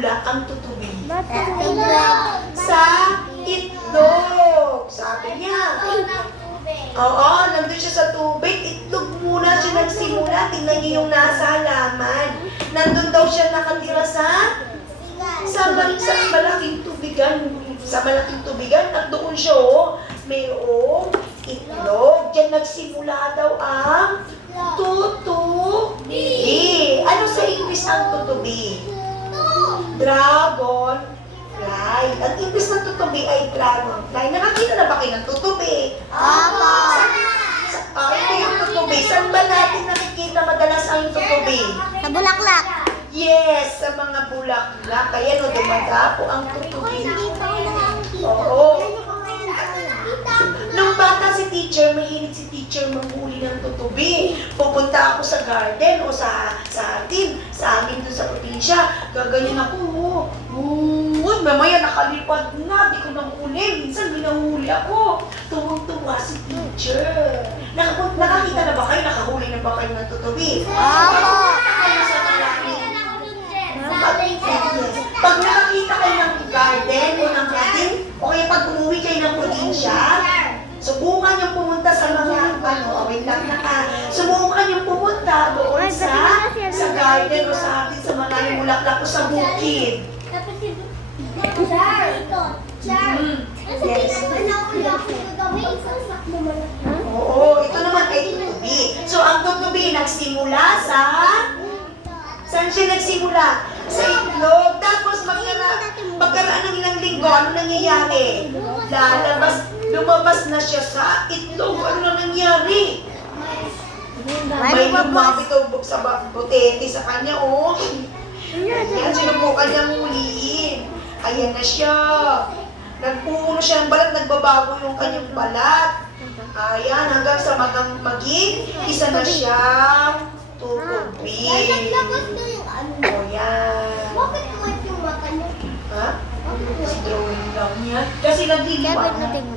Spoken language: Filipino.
nagsisimula ang tutubi? Itlog. Sa itlog. Sabi niya. Oo, nandun siya sa tubig. Itlog muna siya nagsimula. Tingnan niyo yung nasa halaman. Nandun daw siya nakatira sa malaking tubigan. Sa malaking tubigan. At doon siya, mayroong itlog. Diyan nagsimula daw ang tutubi. Ano sa English ang tutubi? Dragon fly. Ang English ng tutubi ay dragonfly. Nakakita na ba kayo ng tutubi? Opo. Ito yung tutubi. Saan ba natin nakikita madalas ang tutubi? Sa bulaklak. Yes, sa mga bulaklak. Kaya dumadapo ang tutubi. Hindi pa ako nakakita. Oo. Nung bata si teacher, mahilig si teacher manghuli ng tutubi. Pupunta ako sa garden o sa atin, sa amin dun sa probinsya. Gaganyan ako, mamaya nakalipad na, di ko nahuli. Minsan binahuli ako. Tuwang-tuwa si teacher. Nakakita na ba kayo? Nakahuli na ba kayo ng tutubi? Opo. Kayo sa malaking. Pag nakakita kayo ng garden o ng atin, o kaya pag umuwi kayo ng probinsya, subukan yung pumunta sa mga, subukan yung pumunta doon sa garden o sa atin, sa mga bulaklak o sa bukid. Yes. Oo, ito naman ay tutubi. So, ang tutubi nagsimula saan siya nagsimula? Sa itlog. Tapos, pagkaraan ng ilang linggo, ano nangyayari? Lumabas na siya sa itlog. Ano na nangyari? May lumabitog sa butete sa kanya, Ayan, sinubukan niyang huliin. Ayan na siya. Nagpuno siya ng balat, nagbabago yung kanyang balat. Ayan, hanggang sa maging isa na siyang tutubi. O yan. Bakit mo yung mata niyo? Ha? Kasi drawing lang yan. Kasi nagliliwanag.